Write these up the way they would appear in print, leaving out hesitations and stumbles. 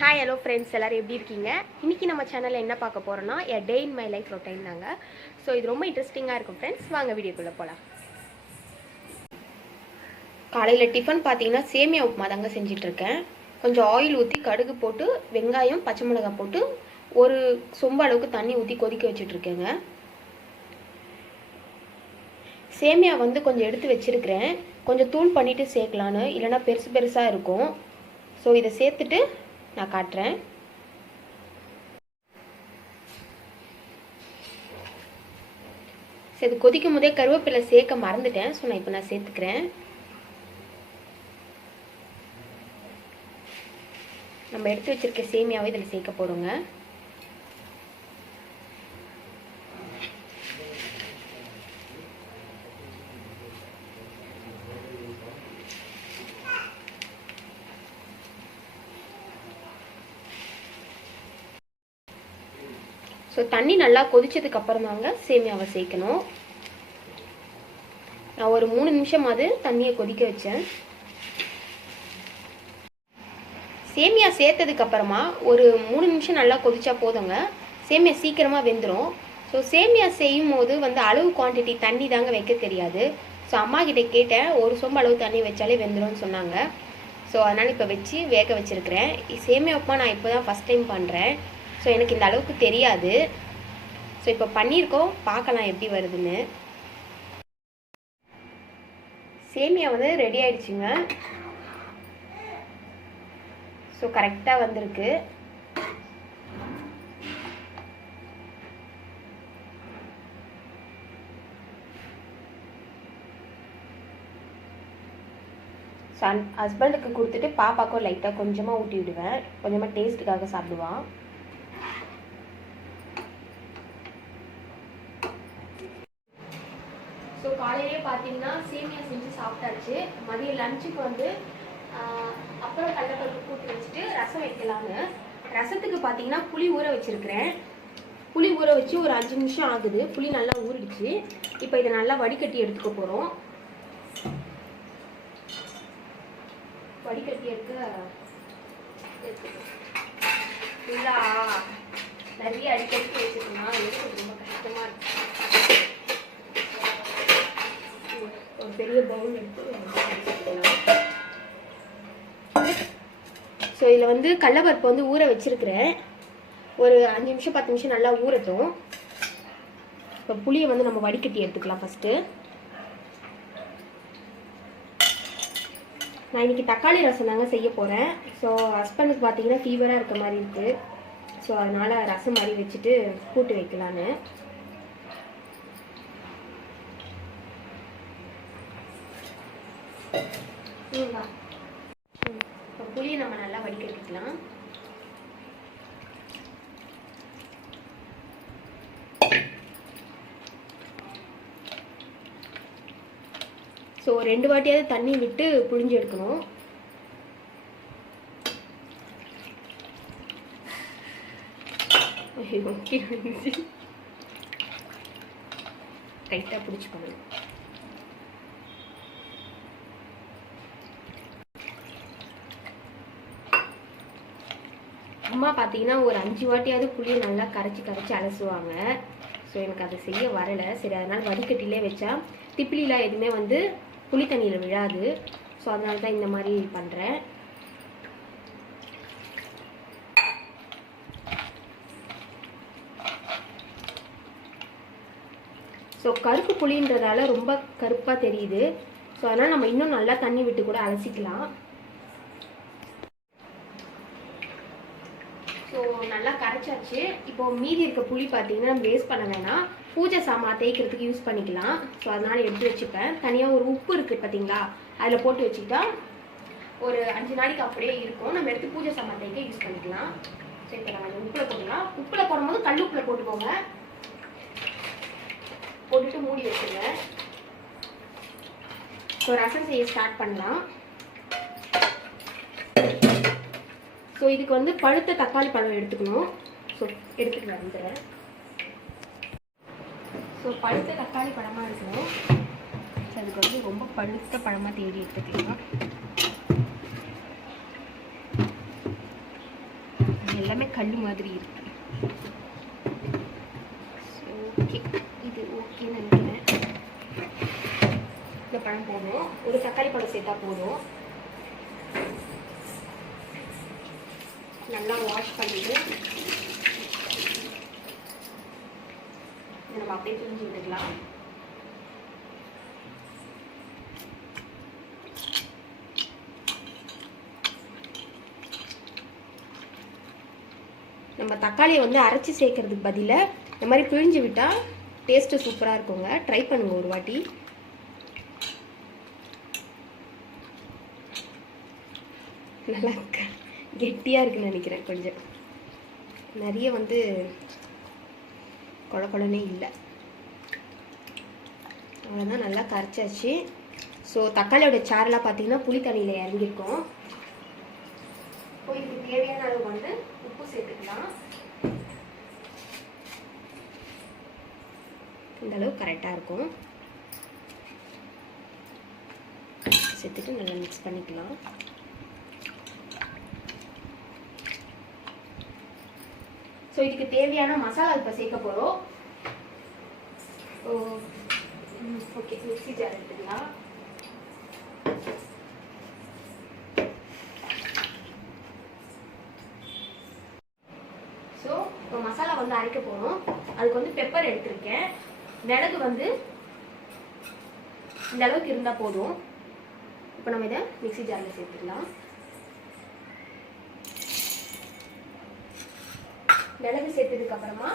Hi hello friends, எல்லோரும் எப்படி இருக்கீங்க? இன்றைக்கி நம்ம சேனலில் என்ன பார்க்க போகிறோன்னா டே இன் மை லைஃப் ரொட்டைன் தாங்க. ஸோ இது ரொம்ப இன்ட்ரெஸ்டிங்காக இருக்கும் ஃப்ரெண்ட்ஸ். வாங்க வீடியோக்குள்ளே போகலாம். காலையில் டிஃபன் பார்த்தீங்கன்னா சேமியா உப்புமா தாங்க செஞ்சிட்ருக்கேன். கொஞ்சம் ஆயில் ஊற்றி கடுகு போட்டு வெங்காயம் பச்சை மிளகாய் போட்டு ஒரு சொம்பு அளவுக்கு தண்ணி ஊற்றி கொதிக்க வச்சிட்ருக்கேங்க. சேமியா வந்து கொஞ்சம் எடுத்து வச்சுருக்கிறேன். கொஞ்சம் தூள் பண்ணிவிட்டு சேர்க்கலான்னு, இல்லைனா பெருசு பெருசாக இருக்கும். ஸோ இதை சேர்த்துட்டு நான் காட்டுறேன். சரி, கொதிக்கும் போதே கருவேப்பிலை சேர்க்க மறந்துட்டேன். ஸோ நான் இப்போ நான் சேர்த்துக்கிறேன். நம்ம எடுத்து வச்சிருக்க சேமியாவை இதில் சேர்க்க போகிறோங்க. ஸோ தண்ணி நல்லா கொதிச்சதுக்கு அப்புறம் தாங்க சேமியாவை சேர்க்கணும். நான் ஒரு 3 நிமிஷமாவது தண்ணியை கொதிக்க வச்சேன். சேமியா சேர்த்ததுக்கு அப்புறமா ஒரு 3 நிமிஷம் நல்லா கொதிச்சா போதுங்க. சேமியா சீக்கிரமாக வெந்துடும். ஸோ சேமியா செய்யும் போது வந்து அளவு குவான்டிட்டி தண்ணி தாங்க வைக்க தெரியாது. ஸோ அம்மா கிட்டே கேட்டேன், ஒரு சொம்பு அளவு தண்ணி வச்சாலே வெந்துடும்னு சொன்னாங்க. ஸோ அதனால் இப்போ வச்சு வேக வச்சுருக்கிறேன். சேமியா உப்புமா நான் இப்போ தான் ஃபஸ்ட் டைம் பண்ணுறேன். ஸோ எனக்கு இந்த அளவுக்கு தெரியாது. ஸோ இப்போ பண்ணியிருக்கோம், பார்க்கலாம் எப்படி வருதுன்னு. சேமியா வந்து ரெடி ஆயிடுச்சுங்க. ஸோ கரெக்டாக வந்திருக்கு. ஹஸ்பண்டுக்கு கொடுத்துட்டு பாப்பாக்கும் லைட்டாக கொஞ்சமாக ஊட்டி விடுவேன். கொஞ்சமாக டேஸ்ட்டுக்காக சாப்பிடுவான். ஸோ காலையிலே பார்த்தீங்கன்னா சேமியா செஞ்சு சாப்பிட்டாச்சு. மதியம் லஞ்சுக்கு வந்து அப்புறம் கடலைப்பருப்பு கூட்டி வச்சுட்டு ரசம் வைக்கலான்னு. ரசத்துக்கு பார்த்தீங்கன்னா புளி ஊற வச்சுருக்கிறேன். புளி ஊற வச்சு ஒரு 5 நிமிஷம் ஆகுது. புளி நல்லா ஊறிடுச்சு. இப்போ இதை நல்லா வடிகட்டி எடுத்துக்க போகிறோம். வடிகட்டி ஃபுல்லாக நிறைய அடிக்கடி வச்சுக்கணும். எனக்கு ரொம்ப கஷ்டமாக இருக்கு. ஒரு பெரிய பவுல் எடுத்து ஸோ இதில் வந்து கடலைப்பருப்பு வந்து ஊற வச்சுருக்கிறேன். ஒரு 5 நிமிஷம் 10 நிமிஷம் நல்லா ஊறட்டும். இப்போ புளியை வந்து நம்ம வடிகட்டி எடுத்துக்கலாம் ஃபஸ்ட்டு. நான் இன்றைக்கி தக்காளி ரசம் தாங்க செய்ய போகிறேன். ஸோ ஹஸ்பண்டுக்கு பார்த்தீங்கன்னா ஃபீவராக இருக்க மாதிரி இருக்குது. ஸோ அதனால் ரசம் மாதிரி வச்சுட்டு கூட்டு வைக்கலான்னு. இப்போ புளியை நம்ம நல்லா வடிகட்டிக்கலாம். ஸோ 2 வாட்டியாவது தண்ணி விட்டு புழிஞ்சு எடுக்கணும். டைட்டாக பிடிச்சிக்கணும். அம்மா பார்த்தீங்கன்னா ஒரு 5 வாட்டியாவது புளியை நல்லா கரைச்சி அலசுவாங்க. ஸோ எனக்கு அதை செய்ய வரலை. சரி, அதனால் வடிகட்டிலே வச்சா திப்பிலாம் எதுவுமே வந்து புளி தண்ணியில் விழாது. ஸோ அதனால தான் இந்த மாதிரி பண்ணுறேன். ஸோ கருப்பு புளின்றதால ரொம்ப கருப்பாக தெரியுது. ஸோ அதனால் நம்ம இன்னும் நல்லா தண்ணி விட்டு கூட அலசிக்கலாம். ஸோ நல்லா கரைச்சாச்சு. இப்போது மீதி இருக்க புளி பார்த்தீங்கன்னா நம்ம வேஸ்ட் பண்ண வேணாம். பூஜை சாமான் தேய்க்கிறதுக்கு யூஸ் பண்ணிக்கலாம். ஸோ அதனால் எடுத்து வச்சுப்பேன். தனியாக ஒரு உப்பு இருக்குது பார்த்தீங்களா, அதில் போட்டு வச்சுக்கிட்டா ஒரு 5 நாளைக்கு அப்படியே இருக்கும். நம்ம எடுத்து பூஜை சாமான் தேய்க்க யூஸ் பண்ணிக்கலாம். ஸோ இப்போ நம்ம அந்த உப்பில் போட்டுக்கலாம். உப்பில் போடும்போது கல் உப்பில் போட்டுக்கோங்க. போட்டுட்டு மூடி வச்சுருங்க. ஸோ ரசம் செய்ய ஸ்டார்ட் பண்ணலாம். ஸோ இதுக்கு வந்து பழுத்த தக்காளி பழம் எடுத்துக்கணும். ஸோ எடுத்துட்டு வந்துடுறேன். ஸோ பழுத்த தக்காளி பழமாக இருக்கணும். அதுக்கு வந்து ரொம்ப பழுத்த பழமாக தேடி எடுத்துக்கலாம். எல்லாமே கல் மாதிரி இருக்கு. ஓகே, இது ஓகேன்னு நினைக்கிறேன். இந்த பழம் போதும், ஒரு தக்காளி பழம் சேர்த்தா போதும். நல்லா வாஷ் பண்ணிட்டு நம்ம அப்படியே பிரிஞ்சு விட்டுக்கலாம். நம்ம தக்காளியை வந்து அரைச்சி சேர்க்கறதுக்கு பதிலாக இந்த மாதிரி பிழிஞ்சு விட்டால் டேஸ்ட்டு சூப்பராக இருக்குங்க. ட்ரை பண்ணுங்க ஒரு வாட்டி. நல்லா கெட்டியாக இருக்குன்னு நினைக்கிறேன். கொஞ்சம் நிறைய வந்து குழக்குழனே இல்லை. அவ்வளோதான், நல்லா கரைச்சாச்சு. ஸோ தக்காளியோட சாரெலாம் பார்த்தீங்கன்னா புளி தண்ணியில் இறங்கியிருக்கோம். இப்போ இதுக்கு தேவையான அளவு வந்து உப்பு சேர்த்துக்கலாம். இந்த அளவு கரெக்டாக இருக்கும். சேர்த்துட்டு நல்லா மிக்ஸ் பண்ணிக்கலாம். ஸோ இதுக்கு தேவையான மசாலா இப்போ சேர்க்க போகிறோம். ஓகே, மிக்ஸி ஜார் எடுத்துக்கலாம். ஸோ இப்போ மசாலா வந்து அரைக்க போகிறோம். அதுக்கு வந்து பெப்பர் எடுத்திருக்கேன். மிளகு வந்து இந்த அளவுக்கு இருந்தால் போதும். இப்போ நம்ம இதை மிக்ஸி ஜாரில் சேர்த்துக்கலாம். மிளகு சேர்த்ததுக்கு அப்புறமா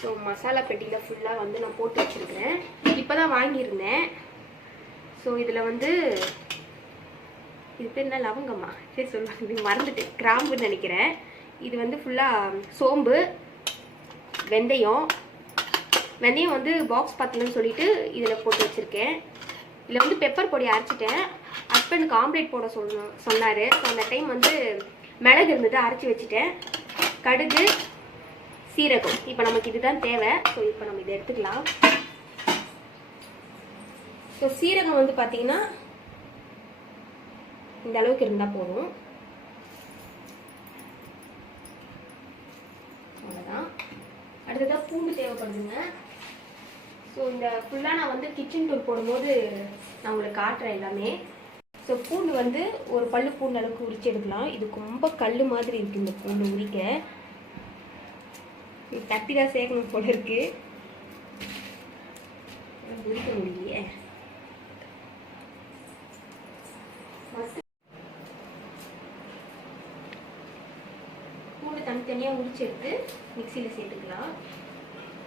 ஸோ மசாலா பெட்டியில் ஃபுல்லாக வந்து நான் போட்டு வச்சுருக்கிறேன். இப்போ தான் வாங்கியிருந்தேன். ஸோ இதில் வந்து இது பேர் என்ன, லவங்கம்மா, சரி சொல்லுவாங்க, மறந்துட்டு, கிராம்புன்னு நினைக்கிறேன். இது வந்து ஃபுல்லாக சோம்பு, வெந்தயம் வந்து பாக்ஸ் பத்தலன்னு சொல்லிட்டு இதில் போட்டு வச்சுருக்கேன். இதில் வந்து பெப்பர் பொடி அரைச்சிட்டேன். ஹஸ்பண்டுக்கு ஆம்லேட் போட சொன்னார். ஸோ அந்த டைம் வந்து மிளகு இருந்தது, அரைச்சி வச்சுட்டேன். கடுகு, சீரகம், இப்போ நமக்கு இதுதான் தேவை. ஸோ இப்போ நம்ம இதை எடுத்துக்கலாம். ஸோ சீரகம் வந்து பார்த்தீங்கன்னா இந்த அளவுக்கு இருந்தால் போதும். அவ்வளோதான். அடுத்ததாக பூண்டு தேவைப்படுதுங்க. ஸோ இந்த ஃபுல்லாக நான் வந்து கிச்சன் டூர் போடும்போது நான் உங்களுக்கு காட்டுறேன் எல்லாமே. ஸோ பூண்டு வந்து ஒரு பல்லு பூண்டு அளவுக்கு உரிச்சு எடுக்கலாம். இது ரொம்ப கல் மாதிரி இருக்குது இந்த பூண்டு உரிக்க. தட்டி தான் சேர்க்கணும் போல இருக்கு, உரிக்க முடியலையே. பூண்டு தனித்தனியாக உரிச்சு எடுத்து மிக்சியில் சேர்த்துக்கலாம்.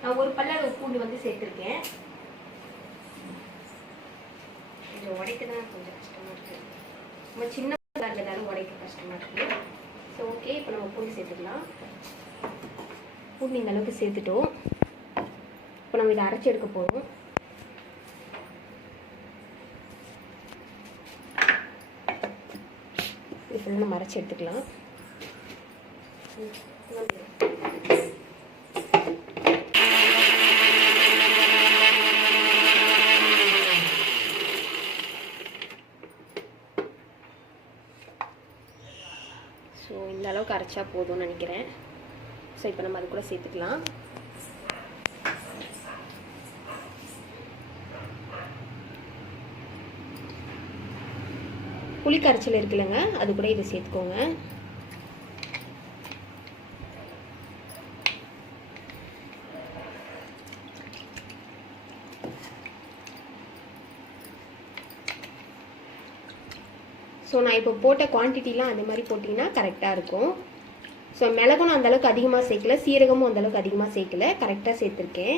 நான் ஒரு பல்லளவு பூண்டு வந்து சேர்த்துருக்கேன். கொஞ்சம் உடைக்க தான் கொஞ்சம் கஷ்டமாக இருக்குது. நம்ம சின்ன இருந்தாலும் உடைக்க கஷ்டமாக இருக்குது. ஸோ ஓகே, இப்போ நம்ம பூண்டு சேர்த்துக்கலாம். பூண்டு இந்த அளவுக்கு சேர்த்துட்டோம். இப்போ நம்ம இதை அரைச்சி எடுக்க போகிறோம். இது ஃபுல்லாக நம்ம அரைச்சி எடுத்துக்கலாம். ஸோ இந்த அளவுக்கு அரைச்சா போதும்னு நினைக்கிறேன். ஸோ இப்போ நம்ம அது கூட சேர்த்துக்கலாம். புளி கரைச்சல் இருக்குல்லங்க, அது கூட இதை சேர்த்துக்கோங்க. ஸோ நான் இப்போ போட்ட குவான்டிட்டிலாம் அந்த மாதிரி போட்டிங்கன்னா கரெக்டாக இருக்கும். ஸோ மிளகும் நான் அந்தளவுக்கு அதிகமாக சேர்க்கல, சீரகமும் அந்தளவுக்கு அதிகமாக சேர்க்கல, கரெக்டாக சேர்த்துருக்கேன்.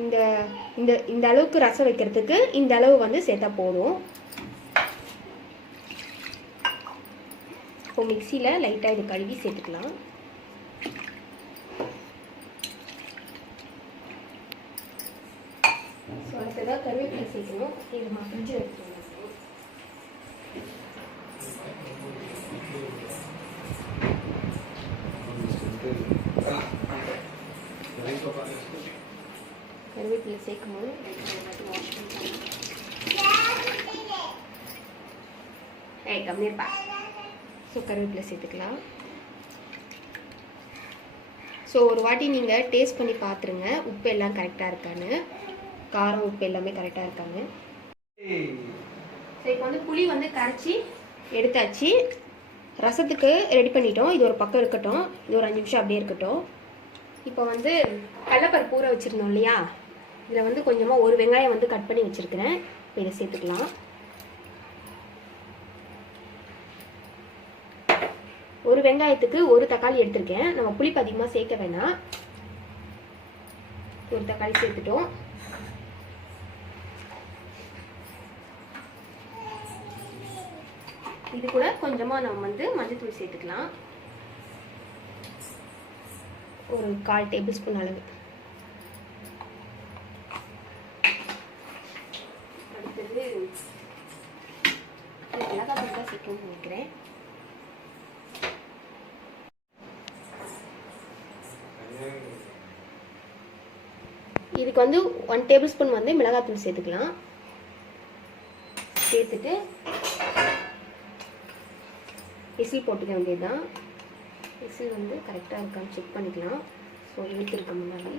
இந்த இந்த இந்த அளவுக்கு ரசம் வைக்கிறதுக்கு இந்த அளவு வந்து சேர்த்தா போதும். இப்போ மிக்சியில் லைட்டாக இது கழுவி சேர்த்துக்கலாம். ஸோ அடுத்ததாக கருவேப்பிலை சேர்க்கணும். இது நான் ஃப்ரிட்ஜில் வச்சுருவேன். கருவேப்பிலை சேர்க்கும் போது வாஷ் பண்ணிக்கலாம். கம்மியிருப்பா. ஸோ கருவேப்பிலை சேர்த்துக்கலாம். ஸோ ஒரு வாட்டி நீங்கள் டேஸ்ட் பண்ணி பார்த்துருங்க, உப்பு எல்லாம் கரெக்டாக இருக்கான்னு, காரம் உப்பு எல்லாமே கரெக்டாக இருக்கான்னு. ஸோ இப்போ வந்து புளி வந்து கரைச்சி எடுத்தாச்சு. ரசத்துக்கு ரெடி பண்ணிட்டோம். இது ஒரு பக்கம் இருக்கட்டும், இது ஒரு 5 நிமிஷம் அப்படியே இருக்கட்டும். இப்போ வந்து கடலைப்பருப்பு ஊற வச்சுருந்தோம் இல்லையா, இதில் வந்து கொஞ்சமாக ஒரு வெங்காயம் வந்து கட் பண்ணி வச்சுருக்கிறேன். இப்போ இதை சேர்த்துக்கலாம். ஒரு வெங்காயத்துக்கு ஒரு தக்காளி எடுத்திருக்கேன். நம்ம புளிப்பு அதிகமாக சேர்க்க வேணாம். ஒரு தக்காளி சேர்த்துட்டோம். இது கூட கொஞ்சமாக நம்ம வந்து மஞ்சள்தூள் சேர்த்துக்கலாம். ஒரு 1/4 டேபிள் ஸ்பூன் அளவு. அடுத்தது மிளகாய் தூள் தான் சேர்க்கணும்னு நினைக்கிறேன். இதுக்கு வந்து 1 டேபிள் ஸ்பூன் வந்து மிளகாத்தூள் சேர்த்துக்கலாம். சேர்த்துட்டு விசில் போட்டுக்க வேண்டியதுதான். விசில் வந்து கரெக்டாக இருக்கான்னு செக் பண்ணிக்கலாம். ஸோ இழுத்துருக்க முன்னாடி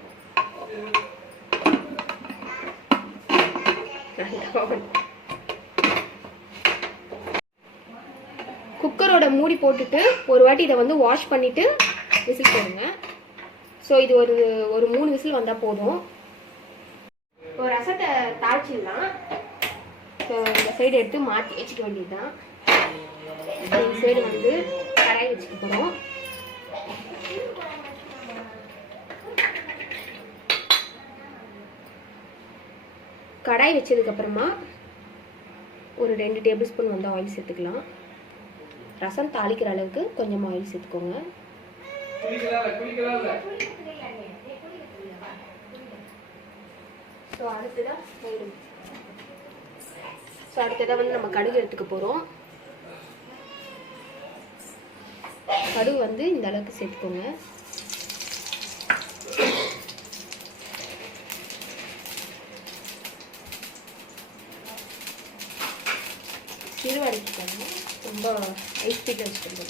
குக்கரோட மூடி போட்டுட்டு ஒரு வாட்டி இதை வந்து வாஷ் பண்ணிவிட்டு விசில் போடுங்க. ஸோ இது ஒரு 3 விசில் வந்தால் போதும். ஒரு ரசத்தை தாளிச்சிடலாம். ஸோ இந்த சைடு எடுத்து மாற்றி வச்சுக்க வேண்டியது தான். இந்த சைடு வந்து கடாய் வச்சுக்க போகிறோம். கடாய் வச்சதுக்கப்புறமா ஒரு 2 டேபிள் ஸ்பூன் வந்து ஆயில் சேர்த்துக்கலாம். ரசம் தாளிக்கிற அளவுக்கு கொஞ்சமாக ஆயில் சேர்த்துக்கோங்க. ஸோ அடுத்ததாக வந்து நம்ம கடுகு எடுத்துக்க போகிறோம். கடுகு வந்து இந்த அளவுக்கு சேர்த்துக்கோங்க. சிறுவடிச்சுக்கோங்க, ரொம்ப ஹை ஸ்பீடில் வச்சுக்கோங்க.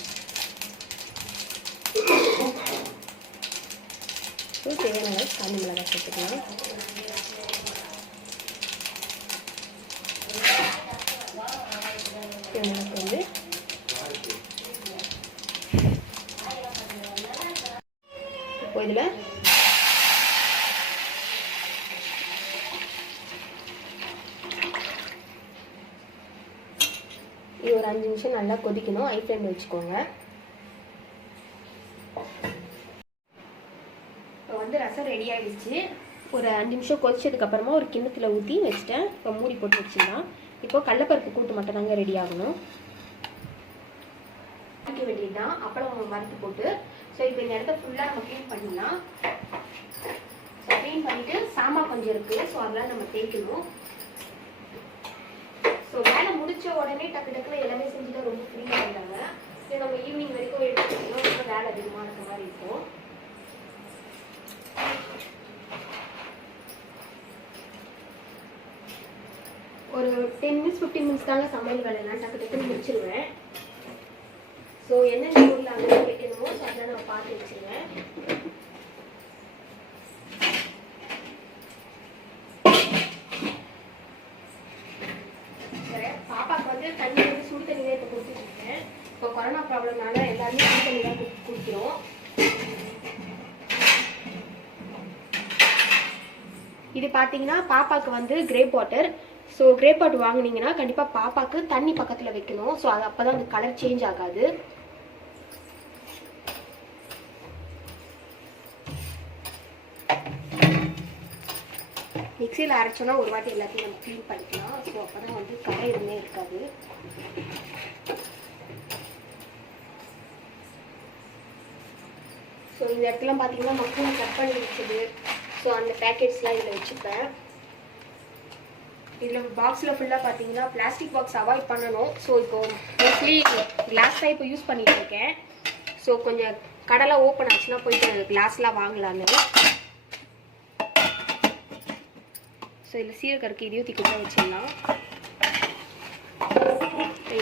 ஸோ தேவையான அளவு காஞ்சி மிளகாய் சேர்த்துக்கலாம். எனக்கு வந்து இப்போ இதில் இது ஒரு 5 நிமிஷம் நல்லா கொதிக்கணும். ஹை ஃப்ளேமில் வச்சுக்கோங்க. இப்போ வந்து ரசம் ரெடி ஆகிடுச்சு. ஒரு 5 நிமிஷம் கொதிச்சதுக்கப்புறமா ஒரு கிண்ணத்தில் ஊற்றி வச்சுட்டேன். இப்போ மூடி போட்டு வச்சுக்கலாம். இப்போ கடலைப்பருப்பு கூட்டு மட்டும் தாங்க ரெடி ஆகணும். வைக்க வேண்டியது தான். அப்புறம் வறுத்து போட்டு ஸோ இப்போ இந்த இடத்த ஃபுல்லாக நம்ம க்ளீன் பண்ணிடலாம். ஸோ க்ளீன் பண்ணிவிட்டு சாம்பார் கொஞ்சம் இருக்குது. ஸோ அதெல்லாம் நம்ம தேய்க்கணும். ஸோ வேலை முடிச்ச உடனே டக்கு டக்குன்னு எல்லாமே செஞ்சுட்டு ரொம்ப ஃப்ரீயாக இருந்தாங்க. ஸோ நம்ம ஈவினிங் வரைக்கும் எடுத்துக்கிட்டோம்னா ரொம்ப வேலை அதிகமாக இருக்க மாதிரி இருக்கும். ஒரு 10 மினிட்ஸ் 15 மினிட்ஸ் தாங்க சமையல் வேலைலாம் டக்கு டக்குன்னு முடிச்சிருவேன். ஸோ என்னென்ன பொருள் அங்கே வைக்கணுமோ ஸோ அதெல்லாம் நான் பார்த்து வச்சுருவேன். பாப்பாவுக்கு வந்து தண்ணி வந்து சுடு தண்ணி தான் இப்போ கொடுத்துட்ருக்கேன். இப்போ கொரோனா ப்ராப்ளம்னால எல்லாருமே சுடு தண்ணி தான் குடிக்கிறோம். இது பார்த்தீங்கன்னா பாப்பாவுக்கு வந்து gripe water. So gripe water வாங்கினீங்கன்னா கண்டிப்பாக பாப்பாவுக்கு தண்ணி பக்கத்தில் வைக்கணும். ஸோ அது அப்போ தான் அந்த கலர் சேஞ்ச் ஆகாது. மிக்சியில் அரைச்சோன்னா ஒரு வாட்டி எல்லாத்தையும் நம்ம க்ளீன் பண்ணிக்கலாம். ஸோ அப்போ தான் வந்து கரை எதுவுமே இருக்காது. ஸோ இந்த இடத்துல பார்த்தீங்கன்னா மக்கள் கட் பண்ணி வச்சது. ஸோ அந்த பேக்கெட்ஸ்லாம் இதில் வச்சுப்பேன். இதில் பாக்ஸில் ஃபுல்லாக பார்த்தீங்கன்னா பிளாஸ்டிக் பாக்ஸ் அவாய்ட் பண்ணணும். ஸோ இப்போது மோஸ்ட்லி கிளாஸ் தான் இப்போ யூஸ் பண்ணிகிட்டு இருக்கேன். ஸோ கொஞ்சம் கடைலாம் ஓப்பன் ஆச்சுன்னா போயிட்டு கிளாஸ்லாம் வாங்கலான்னு. ஸோ இதில் சீரகருக்கு இதையும் திக்கிட்ட வச்சிடலாம்.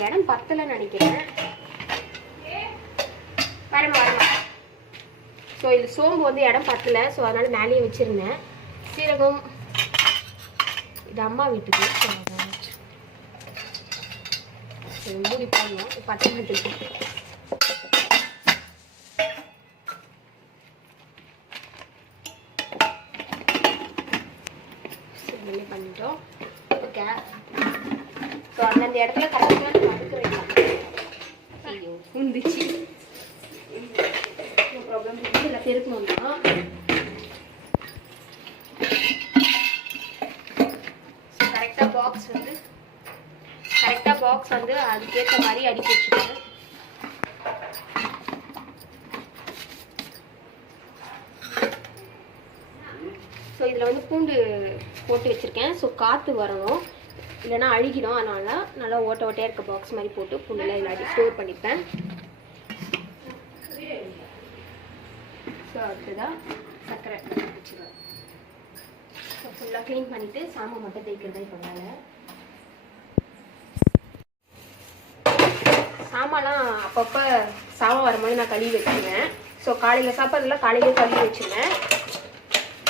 இடம் பத்தலைன்னு நினைக்கிறேன். வரமா வரமா. ஸோ இது சோம்பு வந்து இடம் பத்தலை, ஸோ அதனால் மேலேயே வச்சுருந்தேன். சீரகம் இது அம்மா வீட்டுக்கு மூடி போடணும். 10 நிமிஷத்துக்கு பண்ணிட்டோம். ஓகே, ஸோ அந்தந்த இடத்துல கரெக்டாக வதக்க வைக்கலாம். ஐயோ உந்துச்சு, ப்ராப்ளம் இதில் பெருக்கணும்னா கரெக்டாக பாக்ஸ் வந்து அதுக்கேற்ற மாதிரி அடுக்கி வச்சுக்கணும். ஸோ இதில் வந்து பூண்டு போட்டு வச்சுருக்கேன். ஸோ காற்று வரணும், இல்லைன்னா அழுகிடும். அதனால நல்லா ஓட்டையாக இருக்க பாக்ஸ் மாதிரி போட்டு பூண்டெல்லாம் இல்லாட்டி ஸ்டோர் பண்ணிப்பேன். ஸோ அடுத்ததான் சர்க்கரை வச்சுருவேன். ஸோ ஃபுல்லாக க்ளீன் பண்ணிவிட்டு சாமான் மட்டும் தேய்க்கிறதா இப்போ வேலை. சாமான்லாம் அப்பப்போ சாமான் வரும்போது நான் கழுவி வச்சுருவேன். ஸோ காலையில் சாப்பாடுலாம் காலையிலே கழுவி வச்சுருவேன்.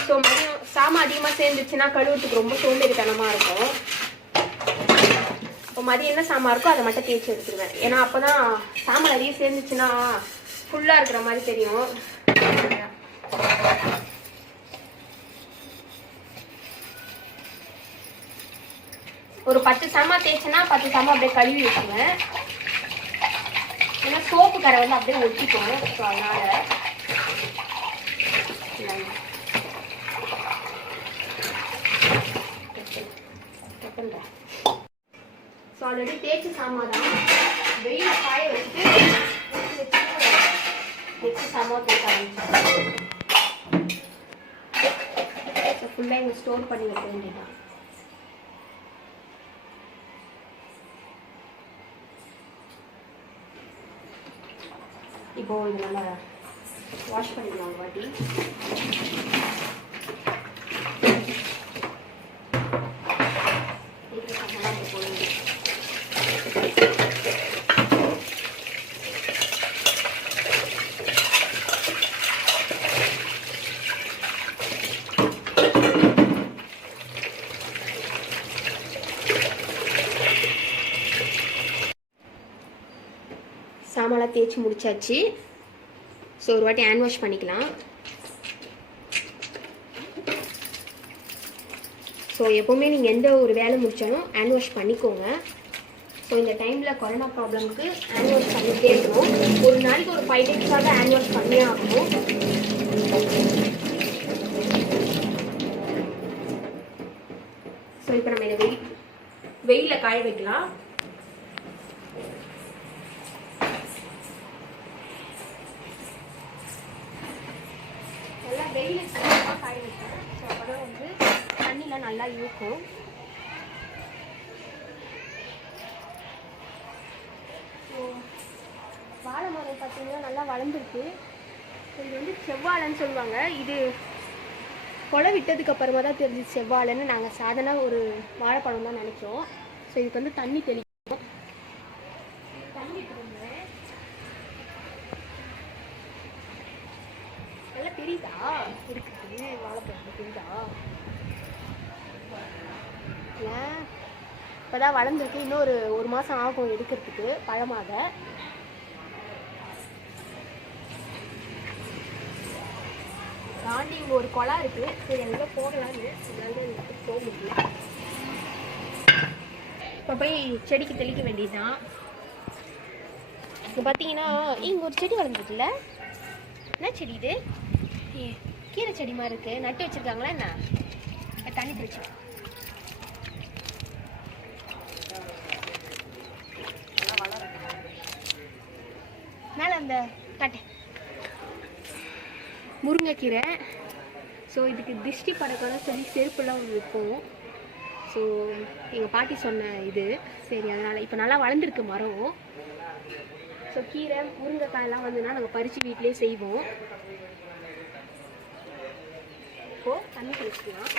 ஸோ மதியம் சாமான் அதிகமாக சேர்ந்துச்சுன்னா கழுவுறதுக்கு ரொம்ப சோம்பேறித்தனமாக இருக்கும். இப்போ மதியம் என்ன சாமான் இருக்கோ அதை மட்டும் தேய்ச்சி எடுத்துருவேன். ஏன்னா அப்போ தான் சாமான் நிறைய சேர்ந்துச்சுன்னா ஃபுல்லாக இருக்கிற மாதிரி தெரியும். ஒரு 10 சாமான் தேய்ச்சேன்னா 10 சாமான் அப்படியே கழுவி வச்சுருவேன். ஏன்னா சோப்பு கரை வந்து அப்படியே ஒட்டிக்கும். ஸோ அதனால் ஸோ ஆல்ரெடி தேய்ச்சி சாமான் தான் வெயில் காய வச்சுட்டு நெக்ஸ்ட் சாமான் தேய்க்க ஆரம்பிச்சேன். ஸோ ஃபுல்லாக இங்கே ஸ்டோர் பண்ணி வைக்க வேண்டியதான். இப்போ இது நல்லா வாஷ் பண்ணிக்கலாம் ஒரு வாட்டி. சாமான்லாம் தேய்ச்சி முடிச்சாச்சு. ஸோ ஒரு வாட்டி ஹேண்ட் வாஷ் பண்ணிக்கலாம். ஸோ எப்போவுமே நீங்கள் எந்த ஒரு வேலை முடித்தாலும் ஹேண்ட் வாஷ் பண்ணிக்கோங்க. ஸோ இந்த டைமில் கொரோனா ப்ராப்ளம்க்கு ஹேண்ட் வாஷ் பண்ணிகிட்டே இருக்கணும். ஒரு நாளைக்கு ஒரு 5 டைம்ஸாக ஹேண்ட் வாஷ் பண்ணியே ஆகணும். ஸோ இப்போ நம்ம இதை வெயிலில் காய வைக்கலாம். நல்லா வெயிலில் காய வைப்பேன். ஸோ அப்போ தான் வந்து தண்ணியில் நல்லா இழுக்கும். ஸோ வாழை மரம் பார்த்தீங்கன்னா நல்லா வளர்ந்துருக்கு. இது வந்து செவ்வாழைன்னு சொல்லுவாங்க. இது கொலை விட்டதுக்கு அப்புறமா தான் தெரிஞ்சு செவ்வாழைன்னு. நாங்கள் சாதாரண ஒரு வாழைப்பழம் தான் நினைச்சோம். ஸோ இதுக்கு வந்து தண்ணி தெளிக்கணும். தண்ணி நல்லா தெரியுதா இருக்குது வாழைப்பழம் தெரியுதா? ஏன் இப்போ தான் வளர்ந்துருக்கு. இன்னும் ஒரு மாதம் ஆகும் எடுக்கிறதுக்கு பழமாக. தாண்டி இங்கே ஒரு குளம் இருக்குது. சரி எங்கே போகலான்னு எங்களால் போக முடியல. இப்போ போய் செடிக்கு தெளிக்க வேண்டியதுதான். இப்போ பார்த்தீங்கன்னா இங்கே ஒரு செடி வளர்ந்துருக்குல்ல. என்ன செடி இது? கீரை செடி மாதிரி இருக்குது. நட்டு வச்சுருக்காங்களா என்ன? தண்ணி பிடிச்சி மேலே அந்த கட்டை முருங்கைக்கீரை. ஸோ இதுக்கு திருஷ்டி படக்கூடாதுன்னு சொல்லி செருப்புலாம் வைப்போம். ஸோ எங்கள் பாட்டி சொன்ன இது. சரி அதனால் இப்போ நல்லா வளர்ந்துருக்கு மரம். ஸோ கீரை முருங்கைக்காயெல்லாம் வந்துன்னா நாங்கள் பறித்து வீட்டிலே செய்வோம். இப்போது தண்ணி தெளிச்சிக்கலாம்.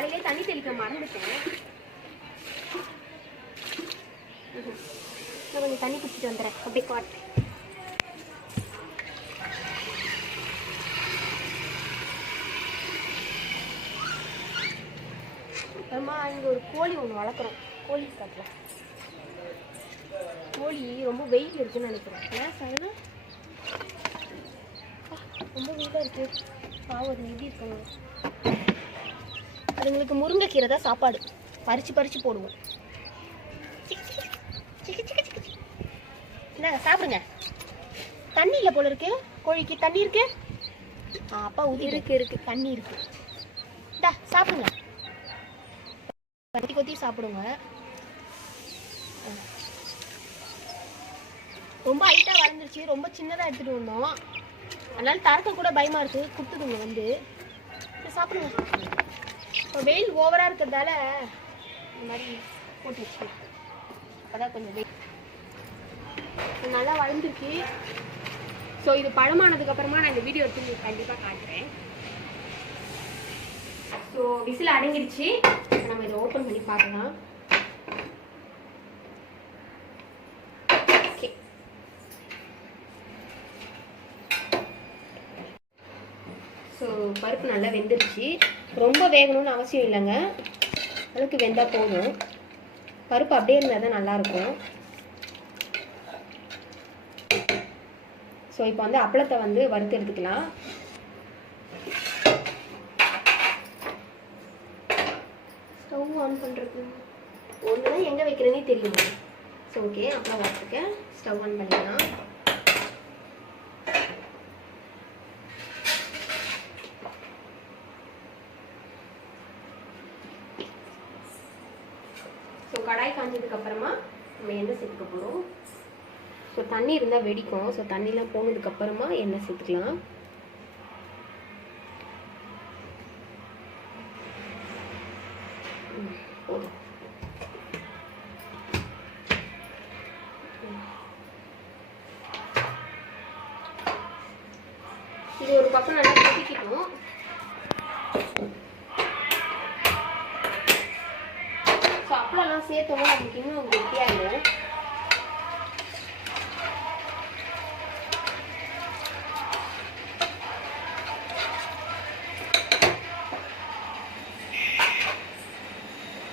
காலையிலே தண்ணி தெளிக்க மறந்துட்டேன். நான் கொஞ்சம் தண்ணி குடிச்சிட்டு வந்துடுறேன். அப்படியே காட்டுறேன். அப்புறமா இங்கே ஒரு கோழி ஒன்று வளர்க்குறோம். கோழி காட்டுறேன். கோழி ரொம்ப வெயில் இருக்குன்னு நினைக்கிறேன். ஏன் சார் ரொம்ப வெயிலாக இருக்குது. பாவம் எப்படி இருக்காங்க. அதுங்களுக்கு முருங்கைக்கீரை தான் சாப்பாடு. பறித்து பறித்து போடுவோம். என்ன சாப்பிடுங்க. தண்ணி இல்லை போல இருக்கு. கோழிக்கு தண்ணி இருக்கு. அப்பா ஊதி இருக்கு தண்ணி இருக்கு. இந்தா சாப்பிடுங்க. கொத்தி கொத்தி சாப்பிடுங்க. ரொம்ப ஹைட்டாக வளர்ந்துருச்சு. ரொம்ப சின்னதாக எடுத்துகிட்டு வந்தோம். அதனால தரக்க கூட பயமாக இருக்குது. கொடுத்துடுங்க வந்து சாப்பிடுங்க. இப்போ வெயில் ஓவராக இருக்கிறதால இந்த மாதிரி போட்டு வச்சுக்கலாம். அப்போ தான் கொஞ்சம் வெயில் நல்லா வளர்ந்துருக்கு. ஸோ இது பழமானதுக்கப்புறமா நான் இந்த வீடியோ எடுத்து உங்களுக்கு கண்டிப்பாக காட்டுறேன். ஸோ விசில் அடங்கிடுச்சு. நம்ம இதை ஓப்பன் பண்ணி பார்க்கலாம். ஓகே, ஸோ பருப்பு நல்லா வெந்துருச்சு. ரொம்ப வேகணும்னு அவசியம் இல்லைங்க. அளவுக்கு வெந்தால் போதும். பருப்பு அப்படியே இருந்தால் தான் நல்லாயிருக்கும். ஸோ இப்போ வந்து அப்பளத்தை வந்து வறுத்து எடுத்துக்கலாம். ஸ்டவ் ஆன் பண்ணுறது ஒன்று தான் எங்கே வைக்கிறேனே தெரியுமா. ஸோ ஓகே, அப்புறம் வறுத்துக்க ஸ்டவ் ஆன் பண்ணிக்கலாம். ஸோ கடாய் காஞ்சதுக்கப்புறமா நம்ம எண்ணெய் சேர்த்துக்க போகிறோம். ஸோ தண்ணி இருந்தால் வெடிக்கும். ஸோ தண்ணிலாம் போனதுக்கப்புறமா எண்ணெய் சேர்த்துக்கலாம். போதும். இது ஒரு பக்கம் நல்லா கொதிக்கணும். ஸோ அப்பளம்லாம் சேர்த்தோம்னா நமக்கு இன்னும் கெட்டியாயிடும்.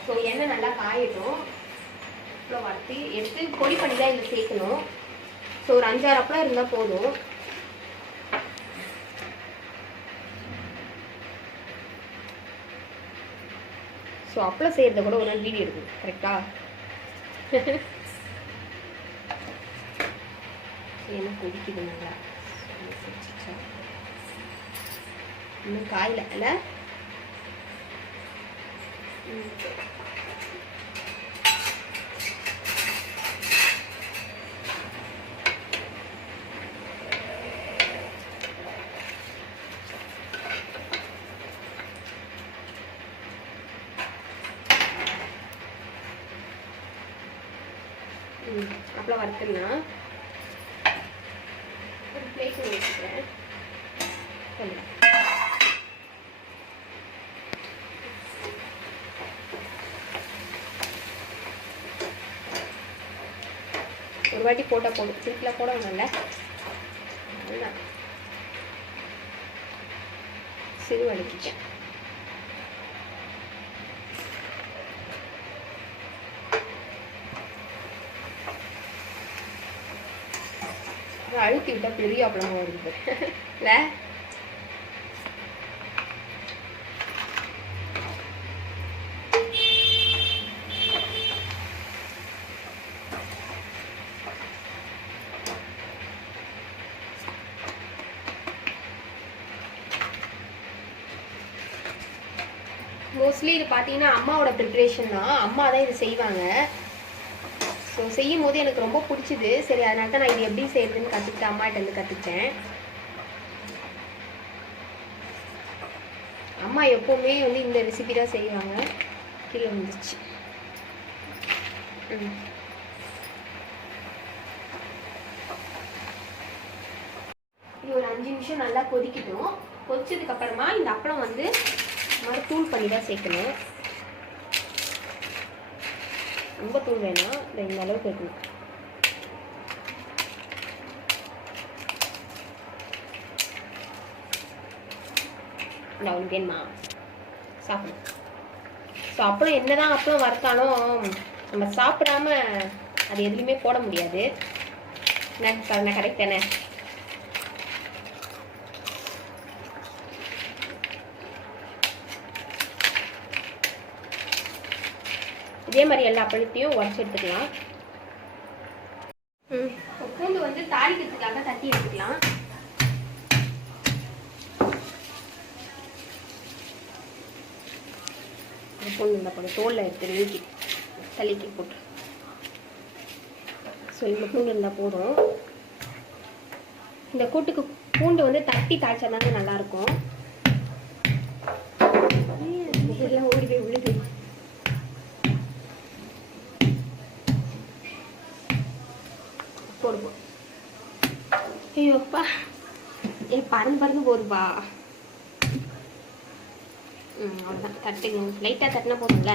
ஸோ எண்ணெய் நல்லா காயட்டும். அப்புறம் வறுத்து எடுத்து பொடி பண்ணி தான் இதில் சேர்க்கணும். ஸோ ஒரு 5-6 அப்பளம் இருந்தால் போதும். ஸோ அப்பளம் செய்கிறத கூட ஒரு நாள் வீடியோ இருக்குது. கரெக்டாக எண்ணெய் கொதிக்குது நல்லா. இன்னும் காயில இல்லை. அப்பளம் வறுத்துடலாம். ஒரு பிளேட் வச்சுக்கிறேன். ஒரு வாட்டி போட்டால் போடும். சிம்பிளாக போட வேணாம்ல. அதுதான் சிறுவடிக்கிட்டேன். அழுத்தி விட்டால் பெரிய அப்பளமாக வருது இல்லை. மோஸ்ட்லி இது பார்த்தீங்கன்னா அம்மாவோட ப்ரிப்ரேஷன் தான். அம்மா தான் இது செய்வாங்க. ஸோ செய்யும் போது எனக்கு ரொம்ப பிடிச்சிது. சரி, அதனால தான் நான் இது எப்படி செய்யறதுன்னு கற்றுக்கிட்டு அம்மாகிட்டேருந்து கற்றுக்கிட்டேன். அம்மா எப்போவுமே வந்து இந்த ரெசிபி தான் செய்வாங்க. கீழே வந்துச்சு. இது ஒரு 5 நிமிஷம் நல்லா கொதிக்கட்டும். கொதிச்சதுக்கப்புறமா இந்த அப்பளம் வந்து இந்த மாதிரி தூள் பண்ணி தான் சேர்க்கணும். ரொம்ப தூள் வேணாம், இந்த அளவுக்கு இருக்கணும். இந்த அவனுக்கு வேணுமா சாப்பிடும். ஸோ அப்பளம் என்ன தான் அப்பளம் வறுத்தாலும் நம்ம சாப்பிடாம அது எதுலையுமே போட முடியாது. என்ன கரெக்ட் தானே? இதே மாதிரி எல்லா அப்பளத்தையும் உடச்சி எடுத்துக்கலாம். பூண்டு வந்து தாளிக்கிறதுக்காக தட்டி எடுத்துக்கலாம். பூண்டு இந்த பக்கம் தோலில் எடுத்து நீக்கி தள்ளிக்கி போட்டு. ஸோ இந்த பூண்டு இருந்தால் போதும். இந்த கூட்டுக்கு பூண்டு வந்து தட்டி தாய்ச்சா தானே நல்லாயிருக்கும். எல்லாம் ஓடி போய் விழுது. போடுவோம். ஐயோப்பா, பறந்து போகுதுப்பா. அவ்வளோதான், தட்டுங்க. லைட்டாக தட்டினா போதும்ல.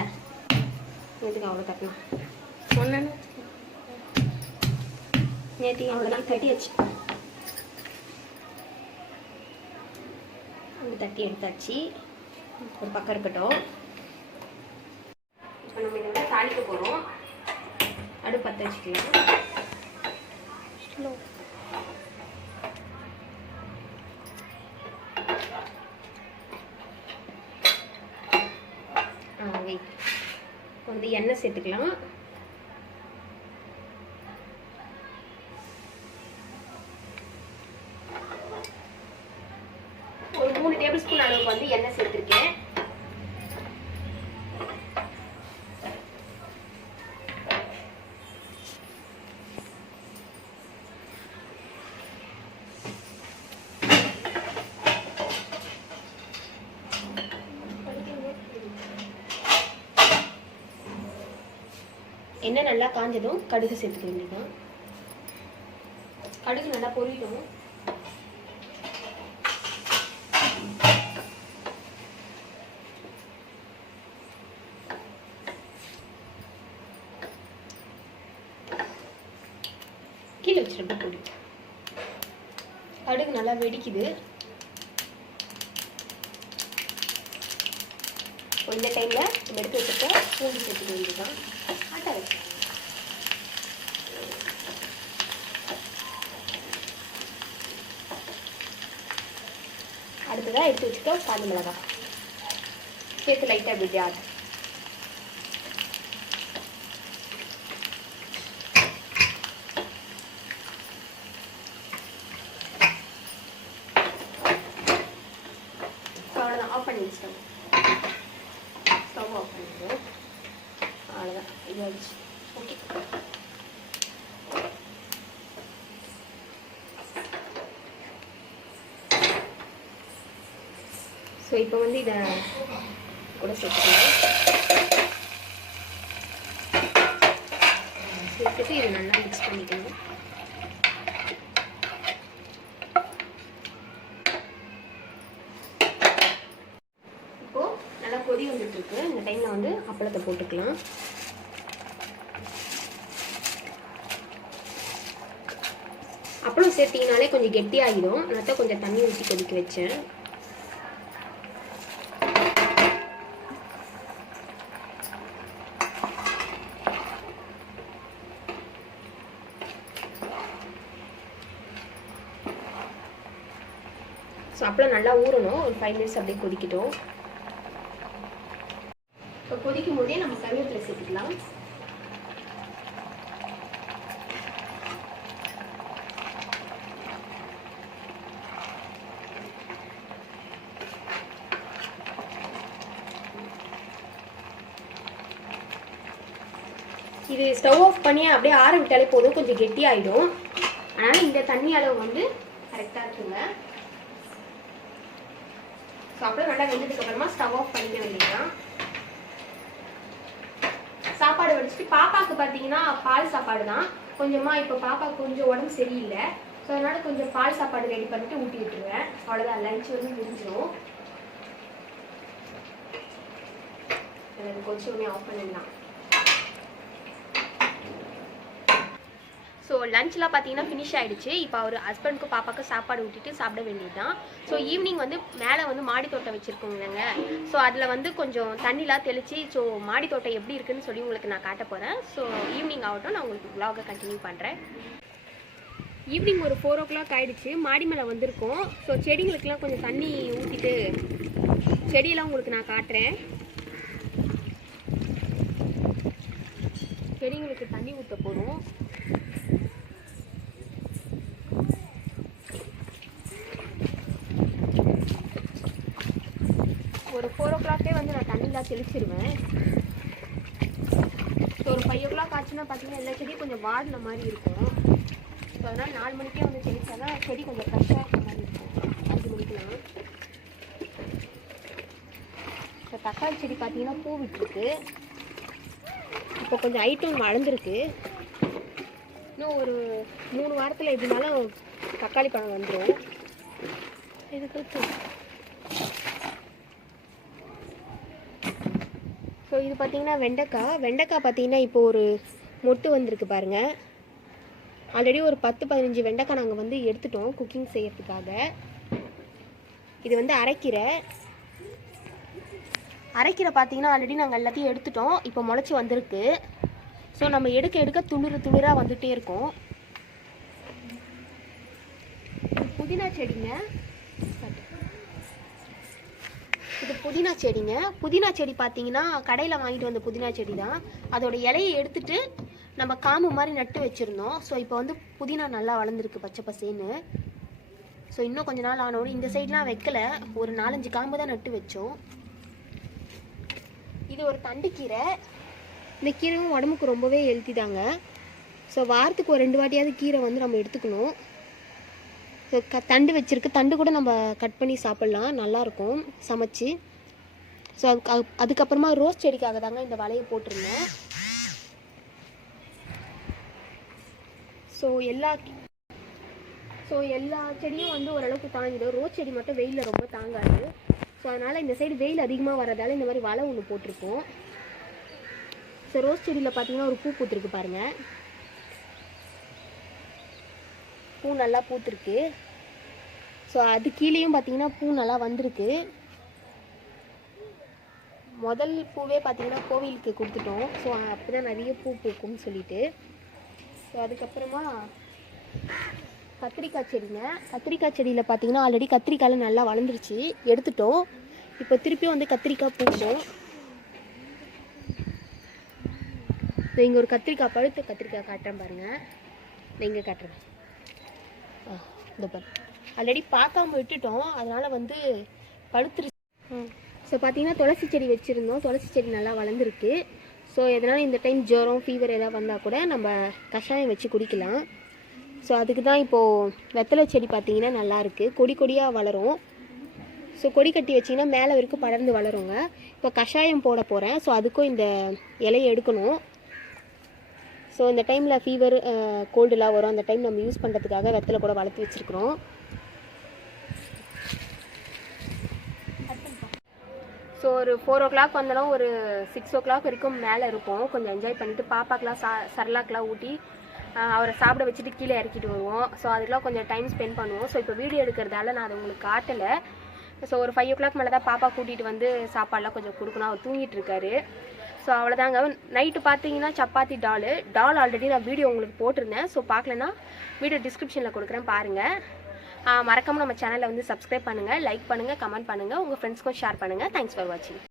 எதுக்கு அவ்வளோ தட்டினா சொன்னேன்னு நேற்று அவ்வளோதான் தட்டியாச்சு. தட்டி எடுத்தாச்சு. ஒரு பக்கம் இருக்கட்டும். இப்போ நம்ம இதை வந்து தாளிக்க போகிறோம். அடுப்பு பற்ற வச்சுக்கலாம். வந்து எண்ணெய் சேர்த்துக்கலாம். ஒரு 3 டேபிள் ஸ்பூன் அளவுக்கு வந்து எண்ணெய் சேர்த்துருக்கேன். எண்ணெய் நல்லா காஞ்சதும் கடுகு சேர்த்துக்க வேண்டியதான். கடுகு நல்லா பொரியட்டும். கீழே வச்சுட்டு பொடி. கடுகு நல்லா வெடிக்குது. இந்த டைம்ல எடுத்து வச்சுட்டு பூண்டு சேர்த்துக்க வேண்டியதான். அடுத்ததாக எடுத்து வச்சுக்க காஞ்ச மிளகாய் சேர்த்து லைட்டாக விடாது. அவ்வளோதான், ஆஃப் பண்ணி வச்சுட்டோம். ஸ்டவ் ஆஃப் பண்ணிடுவோம். அவ்வளோதான், இது ஆயிடுச்சு. ஓகே, ஸோ இப்போ வந்து இதை கூட சேர்த்துக்கலாம். சேர்த்துட்டு இதை நல்லா மிக்ஸ் பண்ணிக்கணும். இப்போது நல்லா கொதி வந்துட்டுருக்கு. இந்த டைமில் வந்து அப்பளத்தை போட்டுக்கலாம். அப்பளம் சேர்த்திங்கனாலே கொஞ்சம் கெட்டியாகிடும். அதனால கொஞ்சம் தண்ணி ஊற்றி கொதிக்க வச்சேன். ஸோ அப்பளம் நல்லா ஊறணும். ஒரு 5 மினிட்ஸ் அப்படியே கொதிக்கட்டும். இப்போ கொதிக்கும் போதே நம்ம கருவேப்பிலை சேர்த்துக்கலாம். இது ஸ்டவ் ஆஃப் பண்ணி அப்படியே ஆற விட்டாலே போதும், கொஞ்சம் கெட்டியாயிடும். அதனால் இந்த தண்ணி அளவு வந்து கரெக்டாக இருக்குங்க. ஸோ அப்புறம் நல்லா வெந்ததுக்கு அப்புறமா ஸ்டவ் ஆஃப் பண்ணிக்க வேண்டியதுதான். சாப்பாடு வடிச்சுட்டு பாப்பாவுக்கு பார்த்தீங்கன்னா பால் சாப்பாடு தான். கொஞ்சமாக இப்போ பாப்பாவுக்கு கொஞ்சம் உடம்பு சரியில்லை. ஸோ அதனால் கொஞ்சம் பால் சாப்பாடு ரெடி பண்ணிட்டு ஊட்டி விட்டுருவேன். அவ்வளோதான், லஞ்ச் வந்து முடிஞ்சிடும். அது கொதிச்சோடனே ஆஃப் பண்ணிடலாம். ஸோ லஞ்ச்லாம் பார்த்தீங்கன்னா ஃபினிஷ் ஆகிடுச்சு. இப்போ அவர் ஹஸ்பண்டுக்கும் பாப்பாவுக்கு சாப்பாடு ஊட்டிட்டு சாப்பிட வேண்டியது தான். ஸோ ஈவினிங் வந்து மேலே வந்து மாடி தோட்டம் வச்சுருக்கோங்க. ஸோ அதில் வந்து கொஞ்சம் தண்ணிலாம் தெளித்து ஸோ மாடி தோட்டம் எப்படி இருக்குன்னு சொல்லி உங்களுக்கு நான் காட்ட போகிறேன். ஸோ ஈவினிங் ஆகட்டும், நான் உங்களுக்கு vlog கண்டினியூ பண்ணுறேன். ஈவினிங் ஒரு 4 o'clock ஆகிடுச்சு. மாடி மேலே வந்திருக்கோம். ஸோ செடிங்களுக்கெல்லாம் கொஞ்சம் தண்ணி ஊற்றிட்டு செடியெல்லாம் உங்களுக்கு நான் காட்டுறேன். செடிங்களுக்கு தண்ணி ஊற்ற போகிறோம். ஒரு 4 o'clock வந்து நான் தண்ணிலாம் தெளிச்சிருவேன். ஸோ ஒரு 5 o'clock ஆச்சுன்னா பார்த்தீங்கன்னா எல்லா செடியும் கொஞ்சம் வாடின மாதிரி இருக்கும். ஸோ அதனால் 4 மணிக்கே வந்து தெளிச்சா தான் செடி கொஞ்சம் ஃப்ரெஷ்ஷாக இருக்க மாதிரி இருக்கும். 5 மணிக்கெலாம். ஸோ தக்காளி செடி பார்த்தீங்கன்னா பூ விட்டுருக்கு. இப்போ கொஞ்சம் ஐட்டம் வளர்ந்துருக்கு. இன்னும் ஒரு 3 வாரத்தில் எப்படினாலும் தக்காளி பழம் வந்துடும். இதுக்கு ஸோ இது பார்த்தீங்கன்னா வெண்டைக்காய் பார்த்தீங்கன்னா இப்போ ஒரு மொட்டு வந்திருக்கு பாருங்கள். ஆல்ரெடி ஒரு 10-15 வெண்டைக்காய் நாங்கள் வந்து எடுத்துட்டோம் குக்கிங் செய்யறதுக்காக. இது வந்து அரைக்கீரை பார்த்தீங்கன்னா ஆல்ரெடி நாங்கள் எல்லாத்தையும் எடுத்துட்டோம். இப்போ முளைச்சி வந்திருக்கு. ஸோ நம்ம எடுக்க துளிராக வந்துகிட்டே இருக்கும். புதினா செடிங்க. இது புதினா செடி பார்த்தீங்கன்னா கடையில் வாங்கிட்டு வந்த புதினா செடி தான். அதோட இலையை எடுத்துட்டு நம்ம காம்பு மாதிரி நட்டு வச்சுருந்தோம். ஸோ இப்போ வந்து புதினா நல்லா வளர்ந்துருக்கு பச்சை பசேன்னு. ஸோ இன்னும் கொஞ்ச நாள் ஆனோடு இந்த சைட்லாம் வைக்கலை. ஒரு 4-5 காம்பு தான் நட்டு வச்சோம். இது ஒரு தண்டுக்கீரை. இந்த கீரையும் உடம்புக்கு ரொம்பவே ஹெல்த்தி தாங்க. ஸோ வாரத்துக்கு ஒரு 2 வாட்டியாவது கீரை வந்து நம்ம எடுத்துக்கணும். ஸோ தண்டு வச்சுருக்கு. தண்டு கூட நம்ம கட் பண்ணி சாப்பிட்லாம், நல்லாயிருக்கும் சமைச்சு. ஸோ அதுக்கப்புறமா ரோஸ் செடிக்காக தாங்க இந்த வலையை போட்டிருந்தேன். ஸோ எல்லா செடியும் வந்து ஓரளவுக்கு தாங்கிடும். ரோஸ் செடி மட்டும் வெயிலில் ரொம்ப தாங்காது. ஸோ அதனால் இந்த சைடு வெயில் அதிகமாக வர்றதால இந்த மாதிரி வலை ஒன்று போட்டிருக்கோம். ஸோ ரோஸ் செடியில் பார்த்தீங்கன்னா ஒரு பூ பூத்துருக்கு பாருங்கள். பூ நல்லா பூத்துருக்கு. ஸோ அது கீழேயும் பார்த்தீங்கன்னா பூ நல்லா வந்திருக்கு. முதல் பூவே பார்த்தீங்கன்னா கோவிலுக்கு கொடுத்துட்டோம். ஸோ அப்போ தான் நிறைய பூ பூக்கும்னு சொல்லிட்டு. ஸோ அதுக்கப்புறமா கத்திரிக்காய் செடியில் பார்த்தீங்கன்னா ஆல்ரெடி கத்திரிக்காயில் நல்லா வளர்ந்துருச்சு, எடுத்துட்டோம். இப்போ திருப்பியும் வந்து கத்திரிக்காய் பூக்கும். இங்கே ஒரு கத்திரிக்காய், பழுத்த கத்திரிக்காய் காட்டுறேன் பாருங்கள். இங்கே காட்டுறேன். இந்த பாரு, ஆல்ரெடி பார்க்காம விட்டுட்டோம், அதனால் வந்து பழுத்துருச்சு. ஸோ பார்த்தீங்கன்னா துளசி செடி வச்சுருந்தோம். துளசி செடி நல்லா வளர்ந்துருக்கு. ஸோ எதனால் இந்த டைம் ஜுரம் ஃபீவர் எதாவது வந்தால் கூட நம்ம கஷாயம் வச்சு குடிக்கலாம். ஸோ அதுக்கு தான் இப்போது வெத்தலை செடி பார்த்தீங்கன்னா நல்லாயிருக்கு, கொடியாக வளரும். ஸோ கொடி கட்டி வச்சிங்கன்னா மேலே வரைக்கும் படர்ந்து வளருங்க. இப்போ கஷாயம் போட போகிறேன். ஸோ அதுக்கும் இந்த இலையை எடுக்கணும். ஸோ இந்த டைமில் ஃபீவர் கோல்டுலாம் வரும். அந்த டைம் நம்ம யூஸ் பண்ணுறதுக்காக வெத்தலை கூட வளர்த்து வச்சுருக்குறோம். ஸோ ஒரு 4 o'clock வந்தாலும் ஒரு 6 o'clock வரைக்கும் மேலே இருப்போம். கொஞ்சம் என்ஜாய் பண்ணிவிட்டு பாப்பாக்கெலாம் சரலாக்கெலாம் ஊட்டி அவரை சாப்பிட வச்சுட்டு கீழே இறக்கிட்டு வருவோம். ஸோ அதுக்கெலாம் கொஞ்சம் டைம் ஸ்பெண்ட் பண்ணுவோம். ஸோ இப்போ வீடியோ எடுக்கிறதால நான் அதை உங்களுக்கு காட்டலை. ஸோ ஒரு 5 o'clock மேலே தான் பாப்பா கூட்டிகிட்டு வந்து சாப்பாடெலாம் கொஞ்சம் கொடுக்கணும். அவர் தூங்கிட்டு இருக்காரு. ஸோ அவ்வளோதாங்க. நைட்டு பார்த்தீங்கன்னா சப்பாத்தி டால் ஆல்ரெடி நான் வீடியோ உங்களுக்கு போட்டிருந்தேன். ஸோ பார்க்கலன்னா வீடியோ டிஸ்கிரிப்ஷனில் கொடுக்குறேன், பாருங்கள். மறக்காமல் நம்ம சேனலை வந்து சப்ஸ்கிரைப் பண்ணுங்கள், லைக் பண்ணுங்கள், கமெண்ட் பண்ணுங்கள், உங்கள் ஃப்ரெண்ட்ஸ்க்கும் ஷேர் பண்ணுங்கள். தேங்க்ஸ் ஃபார் வாட்சிங்.